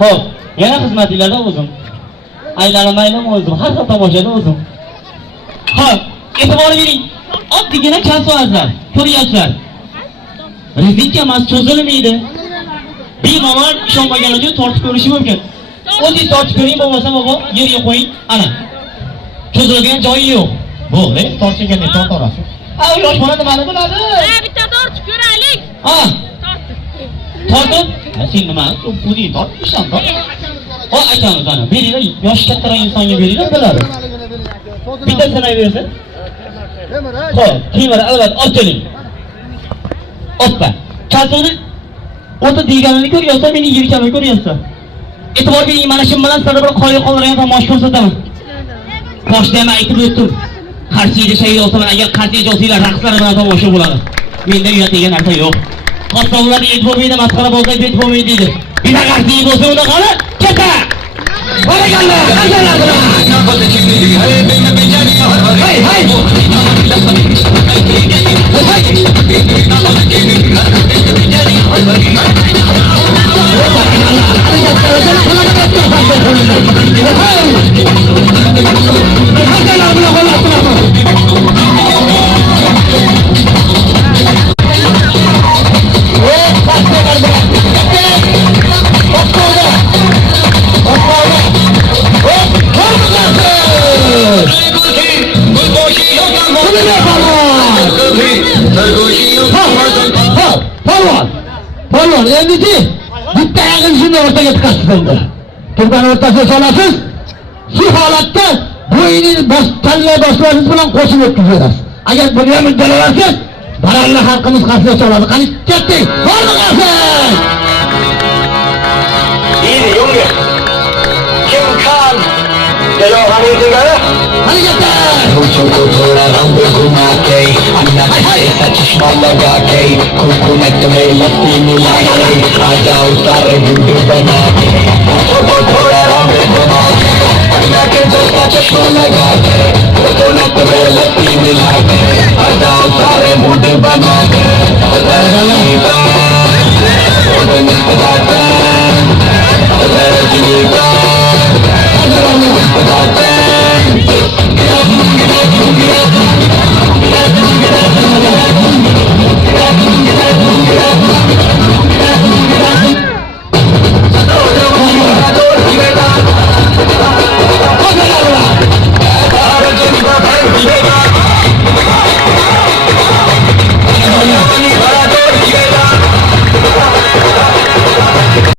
Xo'p, yana xizmatinglarda o'zim. Aylanmayman o'zim, har xil tomoshada o'zim. Xo'p, e'tibor bering. Oddiygina kasvazlar, ko'ryapsizlar. Rezinka emas, cho'zilmaydi. Bemalol ishonmagan uchun tortib ko'rishi mumkin. O'zingiz tortib ko'ring, bo'lmasa bobo yerga qo'ying. Ana. Cho'zilgan joyi yo'q. Bo'ldi, tortishganda tortarasiz. Yosh bola nimani biladi? Bitta tortib ko'raylik. Tortib? Sen nima? O'zing tortishsan, tort. Akamiz ana, beringlar, yoshi kattaroq insonga beringlar, biladi. Bitta sanayversin. Xo'p, kiyimlar albatta oching. Oppa. Kalsoni o'ta deganini ko'ryapsan, meni yelkamni ko'ryapsan. E'tibor bering, mana shu bilan sizlarga bir qo'ya qoldirgan tomosh ko'rsataman. Boshda ham aytib o'tdim. Qarshida shay olsam, agar qarshida olsanglar raqslar bilan tomosha bo'ladi. Menda uyat degan narsa yo'q. Qassoblar e'tibor bermaydi, masxara bo'lsa e'tibor bermaydi deydi. Bitta qarshida bo'lsa unda qani? Keta! Barakallah! Hay hay! Polvon, endi-chi, bitta yaqin shunda o'rtaga tiqasiz. Turgan o'rtasiga solasiz. Shu holatda bo'yingiz kalla boshlaringiz bilan qo'shib o'tkazasiz. Agar buni ham uddalaversiz, baralla xalqimiz qasdiga soladi. Qani ketdik. Bormi qarsak? Yeni Junge. Kim kan? Jalo hamin tinggal. Qani ketdik. मुझको थोड़ा रंग घुमा के अन्ना ऐसा चश्मा लगा के कुकुनेट में लस्सी मिला के आ जाओ सारे वीडियो बना के मुझको थोड़ा रंग घुमा के अन्ना के जैसा चश्मा लगा के कुकुनेट में लस्सी मिला के आ जाओ सारे वीडियो बना के